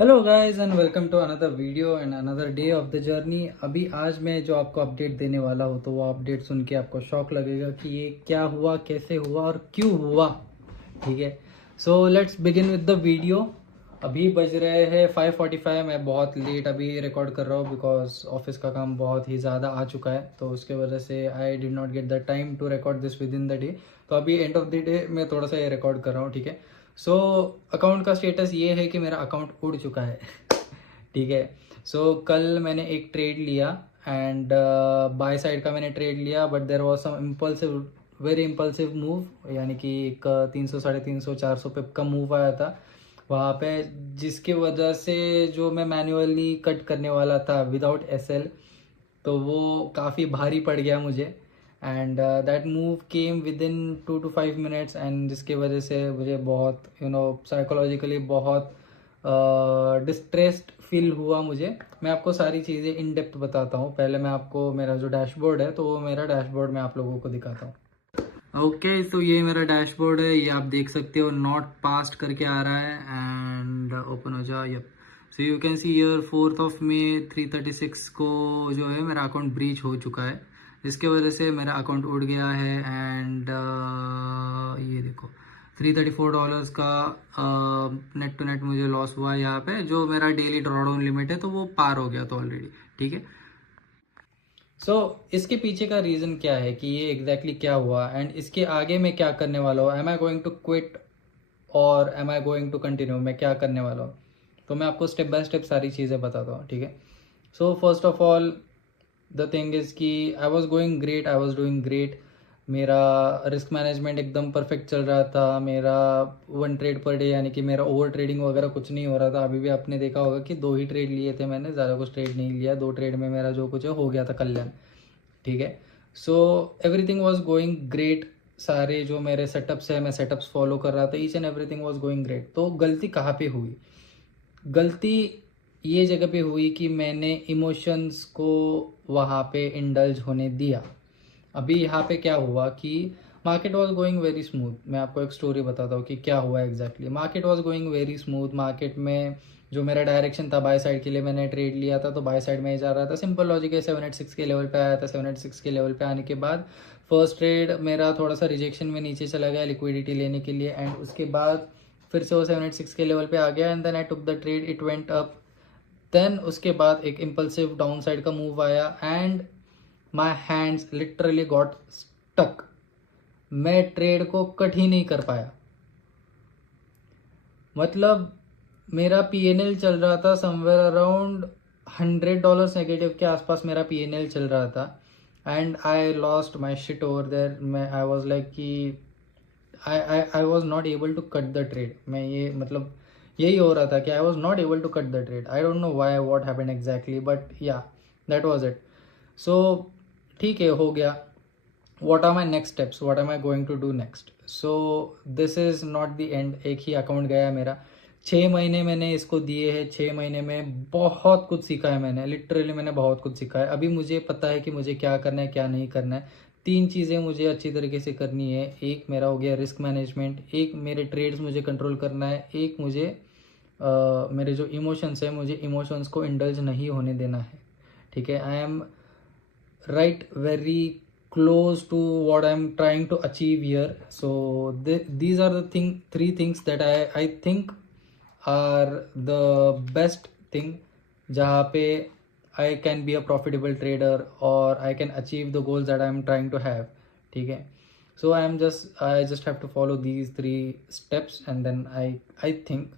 Hello guys and welcome to another video and another day of the journey. अभी आज मैं जो आपको अपडेट देने वाला हूँ तो वो अपडेट सुन के आपको शॉक लगेगा कि ये क्या हुआ, कैसे हुआ और क्यों हुआ। ठीक है, so let's begin with the video. अभी बज रहे हैं 5:45। मैं बहुत लेट अभी रिकॉर्ड कर रहा हूँ बिकॉज ऑफिस का काम बहुत ही ज़्यादा आ चुका है, तो उसके वजह से I did not get the time to record this within the day. तो अभी एंड ऑफ द डे मैं थोड़ा सा ये रिकॉर्ड कर रहा हूँ। ठीक है, सो अकाउंट का स्टेटस ये है कि मेरा अकाउंट उड़ चुका है। ठीक है, सो कल मैंने एक ट्रेड लिया एंड बाय साइड का मैंने ट्रेड लिया, but there was some impulsive, very impulsive move, यानी कि एक 300 350 400 पिप का मूव आया था वहाँ पे, जिसकी वजह से जो मैं मैन्युअली कट करने वाला था विदाउट एसएल, तो वो काफ़ी भारी पड़ गया मुझे। And that move came with in 2 to 5 minutes, and जिसकी वजह से मुझे बहुत साइकोलॉजिकली बहुत डिस्ट्रेस्ड फील हुआ मुझे। मैं आपको सारी चीज़ें इन डेप्थ बताता हूँ। पहले मैं आपको मेरा जो डैशबोर्ड है तो वो मेरा डैशबोर्ड मैं आप लोगों को दिखाता हूँ। ओके, तो ये मेरा डैशबोर्ड है, ये आप देख सकते हो नॉट पास्ट करके आ रहा है एंड ओपन हो जाओ। Yup, so you can see year 4 May 3:36 को जो है मेरा अकाउंट ब्रीच हो चुका है, जिसके वजह से मेरा अकाउंट उड़ गया है। एंड ये देखो $334 का नेट टू नेट मुझे लॉस हुआ है यहाँ पे। जो मेरा डेली ड्रॉडाउन लिमिट है तो वो पार हो गया था ऑलरेडी। ठीक है, सो इसके पीछे का रीज़न क्या है कि ये एग्जैक्टली क्या हुआ एंड इसके आगे मैं क्या करने वाला हूँ। Am I going to quit और am I going to continue, मैं क्या करने वाला हूँ, तो मैं आपको स्टेप बाय स्टेप सारी चीज़ें बताता हूँ। ठीक है, so first of all the thing is कि I was going great, I was doing great. मेरा रिस्क मैनेजमेंट एकदम परफेक्ट चल रहा था। मेरा 1 ट्रेड पर डे, यानी कि मेरा ओवर ट्रेडिंग वगैरह कुछ नहीं हो रहा था। अभी भी आपने देखा होगा कि 2 ही ट्रेड लिए थे मैंने, ज़्यादा कुछ ट्रेड नहीं लिया। 2 ट्रेड में मेरा जो कुछ है हो गया था कल्याण। ठीक है, so everything was going great. सारे जो मेरे सेटअप्स है मैं सेटअप्स फॉलो कर रहा था, each and everything was going great. तो गलती कहाँ पे हुई? गलती ये जगह पे हुई कि मैंने इमोशंस को वहाँ पे इंडल्ज होने दिया। अभी यहाँ पे क्या हुआ कि market was going very smooth. मैं आपको एक स्टोरी बताता हूँ कि क्या हुआ exactly. Market was going very smooth. Market में जो मेरा डायरेक्शन था बाय साइड के लिए, मैंने ट्रेड लिया था तो बाय साइड में ही जा रहा था। सिंपल लॉजिक है, 786 के लेवल पे आया था। 786 के लेवल पे आने के बाद फर्स्ट ट्रेड मेरा थोड़ा सा रिजेक्शन में नीचे चला गया लिक्विडिटी लेने के लिए, एंड उसके बाद फिर से वो 786 के लेवल पे आ गया and then I took the trade, it went up. Then उसके बाद एक इम्पल्सिव डाउन साइड का मूव आया and my hands literally got stuck. मैं ट्रेड को कट ही नहीं कर पाया। मतलब मेरा पीएनएल चल रहा था समवेयर अराउंड $100 नेगेटिव के आसपास मेरा पीएनएल चल रहा था, and I lost my shit over there. मैं आई वॉज लाइक कि I was not able to cut the trade. मैं ये मतलब यही हो रहा था कि I was not able to cut the trade. I don't know why, what happened exactly, but yeah that was it. So ठीक है, हो गया। what are my next steps, what am I going to do next? So this is not the end। एक ही account गया मेरा। 6 महीने मैंने इसको दिए हैं। 6 महीने में बहुत कुछ सीखा है मैंने, लिटरली मैंने बहुत कुछ सीखा है। अभी मुझे पता है कि मुझे क्या करना है क्या नहीं करना है। 3 चीज़ें मुझे अच्छी तरीके से करनी है। एक मेरा हो गया रिस्क मैनेजमेंट, एक मेरे ट्रेड्स मुझे कंट्रोल करना है, एक मुझे मेरे जो इमोशंस है मुझे इमोशंस को इंडल्ज नहीं होने देना है। ठीक है, I am right very close to what I'm trying to achieve here. So these are the three things that I think are the best thing जहाँ पे I can be a profitable trader or I can achieve the goals that I'm trying to have. ठीक है, so I just have to follow these 3 steps and then I think,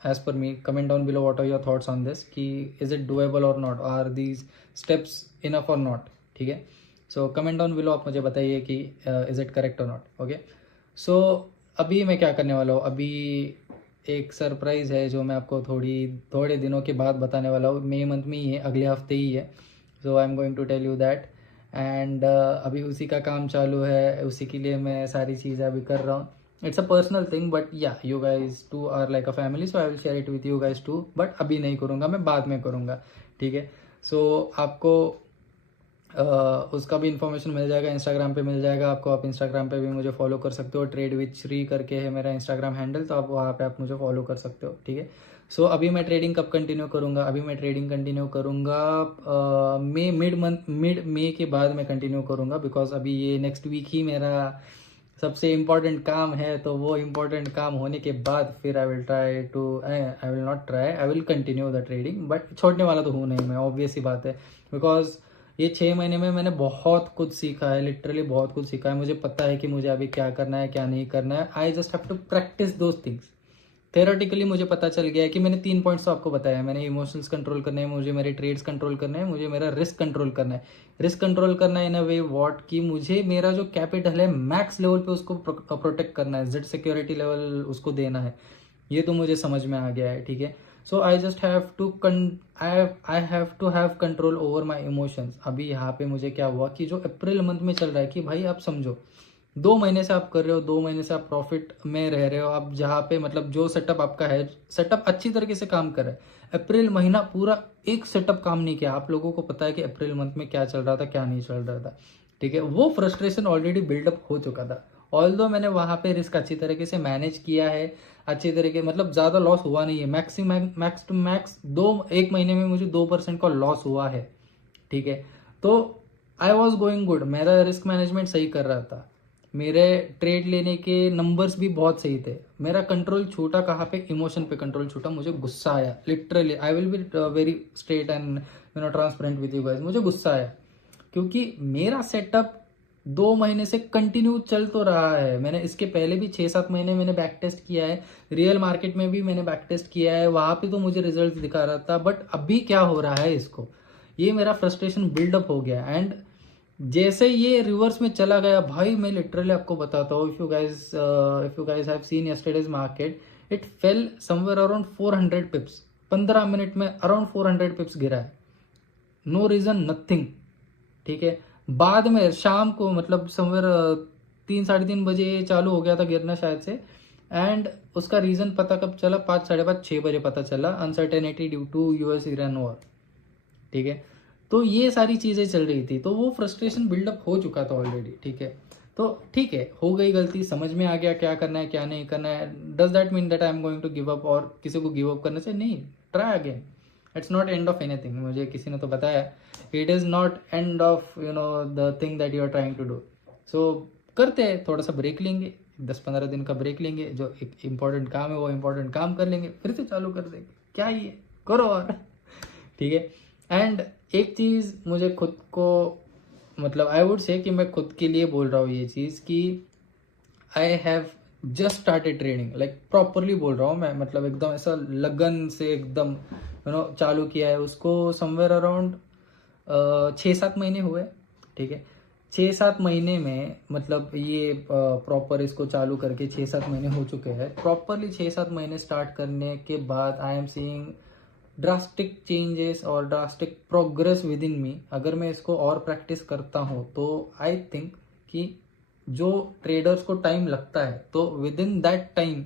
as per me, comment down below what are your thoughts on this कि is it doable or not, are these steps enough or not? ठीक है, so comment down below, आप मुझे बताइए कि is it correct और not. Okay, सो अभी मैं क्या करने वाला हूँ, अभी एक सरप्राइज़ है जो मैं आपको थोड़े दिनों के बाद बताने वाला हूँ। मई मंथ में ही है, अगले हफ्ते ही है। So I am going to tell you that and अभी उसी का काम चालू है, उसी के लिए मैं सारी चीज़ें अभी कर रहा हूँ। It's a personal thing but yeah you guys too are like a family, so I will share it with you guys too, but अभी नहीं करूँगा, मैं बाद में करूँगा। ठीक है, सो आपको उसका भी इन्फॉर्मेशन मिल जाएगा, इंस्टाग्राम पे मिल जाएगा आपको। आप इंस्टाग्राम पे भी मुझे फॉलो कर सकते हो, ट्रेड विद श्री करके है मेरा इंस्टाग्राम हैंडल, तो आप वहाँ पे आप मुझे फॉलो कर सकते हो। ठीक है, सो अभी मैं ट्रेडिंग कब कंटिन्यू करूँगा? अभी मैं ट्रेडिंग कंटिन्यू करूँगा मिड मई के बाद मैं कंटिन्यू करूँगा, बिकॉज अभी ये नेक्स्ट वीक ही मेरा सबसे इम्पोर्टेंट काम है। तो वो इम्पोर्टेंट काम होने के बाद फिर I will not try, I will continue the trading. But छोड़ने वाला तो हूँ नहीं मैं, ऑब्वियस ही बात है, बिकॉज ये 6 महीने में मैंने बहुत कुछ सीखा है, लिटरली बहुत कुछ सीखा है। मुझे पता है कि मुझे अभी क्या करना है क्या नहीं करना है। I just have to practise those things. Theoretically मुझे पता चल गया है कि मैंने 3 पॉइंट्स तो आपको बताया है। मैंने इमोशंस कंट्रोल करने हैं, मुझे मेरे ट्रेड्स कंट्रोल करने हैं, मुझे मेरा रिस्क कंट्रोल करना है। रिस्क कंट्रोल करना है इन अ वे व्हाट कि मुझे मेरा जो कैपिटल है मैक्स लेवल पे उसको प्रोटेक्ट करना है, जेड सिक्योरिटी लेवल उसको देना है। ये तो मुझे समझ में आ गया है, ठीक है। So I just have to I have to have control over my emotions. अभी यहाँ पे मुझे क्या हुआ कि जो अप्रैल मंथ में चल रहा है कि भाई आप समझो 2 महीने से आप कर रहे हो, 2 महीने से आप प्रॉफिट में रह रहे हो, आप जहाँ पे मतलब जो सेटअप आपका है, सेटअप अच्छी तरीके से काम कर रहा है। अप्रैल महीना पूरा एक सेटअप काम नहीं किया। आप लोगों को पता है कि अप्रैल मंथ में क्या चल रहा था क्या नहीं चल रहा था, ठीक है। वो फ्रस्ट्रेशन ऑलरेडी बिल्डअप हो चुका था। ऑल्दो मैंने वहां पे रिस्क अच्छी तरीके से मैनेज किया है, अच्छी तरीके मतलब ज्यादा लॉस हुआ नहीं है। मैक्स टू मैक्स 1 महीने में मुझे 2% का लॉस हुआ है, ठीक है। तो आई वॉज गोइंग गुड, मेरा रिस्क मैनेजमेंट सही कर रहा था, मेरे ट्रेड लेने के नंबर्स भी बहुत सही थे। मेरा कंट्रोल छूटा कहाँ पे? इमोशन पे कंट्रोल छूटा। मुझे गुस्सा आया, literally I will be very straight and transparent with you guys. मुझे गुस्सा आया क्योंकि मेरा सेटअप 2 महीने से कंटिन्यू चल तो रहा है। मैंने इसके पहले भी 6-7 महीने मैंने बैक टेस्ट किया है, रियल मार्केट में भी मैंने बैक टेस्ट किया है, वहां पे तो मुझे रिजल्ट दिखा रहा था। बट अभी क्या हो रहा है इसको, ये मेरा फ्रस्ट्रेशन बिल्डअप हो गया। एंड जैसे ये रिवर्स में चला गया भाई, मैं लिटरली आपको बताता हूँ, if you guys have seen yesterday's market, it fail somewhere around 400 पिप्स। 15 minute में अराउंड 400 पिप्स गिरा है, नो रीजन नथिंग, ठीक है। बाद में शाम को मतलब समवेयर 3-3:30 बजे चालू हो गया था गिरना शायद से। एंड उसका रीजन पता कब चला? 5-5:30-6 बजे पता चला, uncertainty due to US Iran war, ठीक है। तो ये सारी चीजें चल रही थी, तो वो फ्रस्ट्रेशन बिल्डअप हो चुका था ऑलरेडी, ठीक है। तो ठीक है, हो गई गलती, समझ में आ गया क्या करना है क्या नहीं करना है। Does that mean that I am going to give up? और किसी को गिव अप करने से नहीं, try again, it's not end of anything. मुझे किसी ने तो बताया it is not end of the thing that you are trying to do. So करते हैं, थोड़ा सा ब्रेक लेंगे, 10-15 दिन का ब्रेक लेंगे, जो एक इंपॉर्टेंट काम है वो इंपॉर्टेंट काम कर लेंगे, फिर से चालू कर देंगे। क्या ही है, करो और ठीक है। एंड एक चीज मुझे खुद को मतलब आई वुड से कि मैं खुद के लिए बोल रहा हूँ ये चीज कि I have just started trading, like properly बोल रहा हूँ मैं, मतलब एकदम ऐसा लगन से एकदम चालू किया है उसको समवेयर अराउंड 6-7 महीने हुए, ठीक है। 6-7 महीने में मतलब ये प्रॉपर इसको चालू करके 6-7 महीने हो चुके हैं। प्रॉपरली 6-7 महीने स्टार्ट करने के बाद I am seeing drastic changes और ड्रास्टिक प्रोग्रेस विद इन मी। अगर मैं इसको और प्रैक्टिस करता हूँ तो आई थिंक कि जो ट्रेडर्स को टाइम लगता है, तो with in that time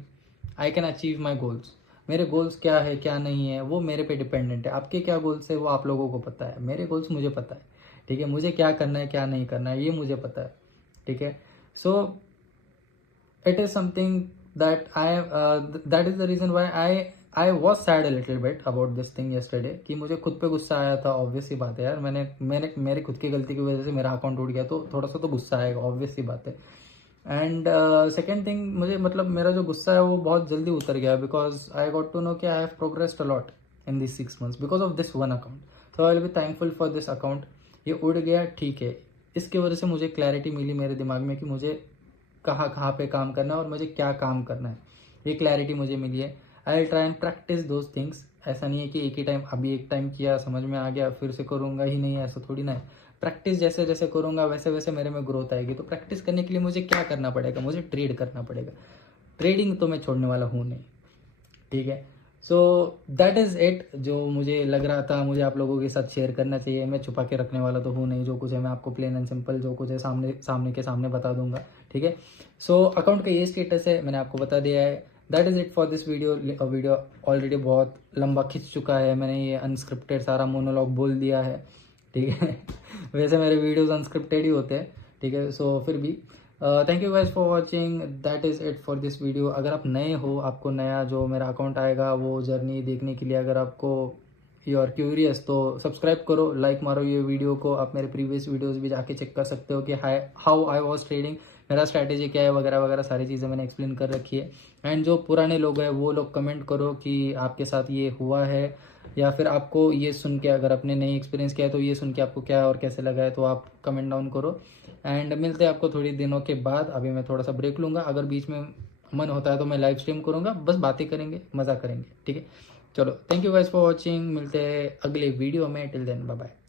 I can achieve my goals. मेरे गोल्स क्या है क्या नहीं है वो मेरे पे डिपेंडेंट है। आपके क्या गोल्स है वो आप लोगों को पता है, मेरे गोल्स मुझे पता है, ठीक है। मुझे क्या करना है क्या नहीं करना है ये मुझे पता है, ठीक है। सो it is something that that is the reason why I was sad a little bit about this thing yesterday कि मुझे खुद पे गुस्सा आया था। ऑब्वियस सी बात है यार, मैंने मेरी खुद की गलती की वजह से मेरा अकाउंट टूट गया, तो थोड़ा सा तो गुस्सा आएगा, ऑब्वियस सी बात है। एंड सेकेंड थिंग, मुझे मतलब मेरा जो गुस्सा है वो बहुत जल्दी उतर गया, because I got to know कि I have progressed a lot in this 6 months because of this one account. So I will be thankful for this account. ये उड़ गया, ठीक है, इसकी वजह से मुझे क्लैरिटी मिली मेरे दिमाग में कि मुझे कहाँ पे काम करना है और मुझे क्या काम करना है, ये क्लैरिटी मुझे मिली है। I will try and practice those things. ऐसा नहीं है कि एक ही टाइम, अभी एक टाइम किया समझ में आ गया फिर से करूंगा ही नहीं, ऐसा थोड़ी ना है। प्रैक्टिस जैसे जैसे करूंगा वैसे वैसे मेरे में ग्रोथ आएगी। तो प्रैक्टिस करने के लिए मुझे क्या करना पड़ेगा? मुझे ट्रेड करना पड़ेगा। ट्रेडिंग तो मैं छोड़ने वाला हूँ नहीं, ठीक है। सो दैट इज इट, जो मुझे लग रहा था मुझे आप लोगों के साथ शेयर करना चाहिए। मैं छुपा के रखने वाला तो हूँ नहीं, जो कुछ है मैं आपको प्लेन एंड सिंपल जो कुछ है सामने के सामने बता दूंगा, ठीक है। सो अकाउंट का ये स्टेटस है, मैंने आपको बता दिया है। That is it for this video. Video already बहुत लंबा खिंच चुका है, मैंने ये अनस्क्रिप्टेड सारा मोनोलॉग बोल दिया है, ठीक है। वैसे मेरे वीडियोस अनस्क्रिप्टेड ही होते हैं, ठीक है। सो फिर भी thank you guys for watching, that is it for this video. अगर आप नए हो, आपको नया जो मेरा अकाउंट आएगा वो जर्नी देखने के लिए, अगर आपको यू आर क्यूरियस तो सब्सक्राइब करो, लाइक मारो ये वीडियो को। आप मेरे प्रीवियस वीडियोस भी जाके चेक कर सकते हो कि हाउ आई वॉज ट्रेडिंग, मेरा स्ट्रैटेजी क्या है वगैरह वगैरह, सारी चीज़ें मैंने एक्सप्लेन कर रखी है। एंड जो पुराने लोग हैं वो लोग कमेंट करो कि आपके साथ ये हुआ है, या फिर आपको ये सुन के, अगर आपने नहीं एक्सपीरियंस किया है तो ये सुन के आपको क्या और कैसे लगा है, तो आप कमेंट डाउन करो। एंड मिलते हैं आपको थोड़ी दिनों के बाद। अभी मैं थोड़ा सा ब्रेक लूँगा, अगर बीच में मन होता है तो मैं लाइव स्ट्रीम करूँगा, बस बातें करेंगे, मज़ा करेंगे, ठीक है। चलो, thank you guys for watching, मिलते हैं अगले वीडियो में। Till then bye bye.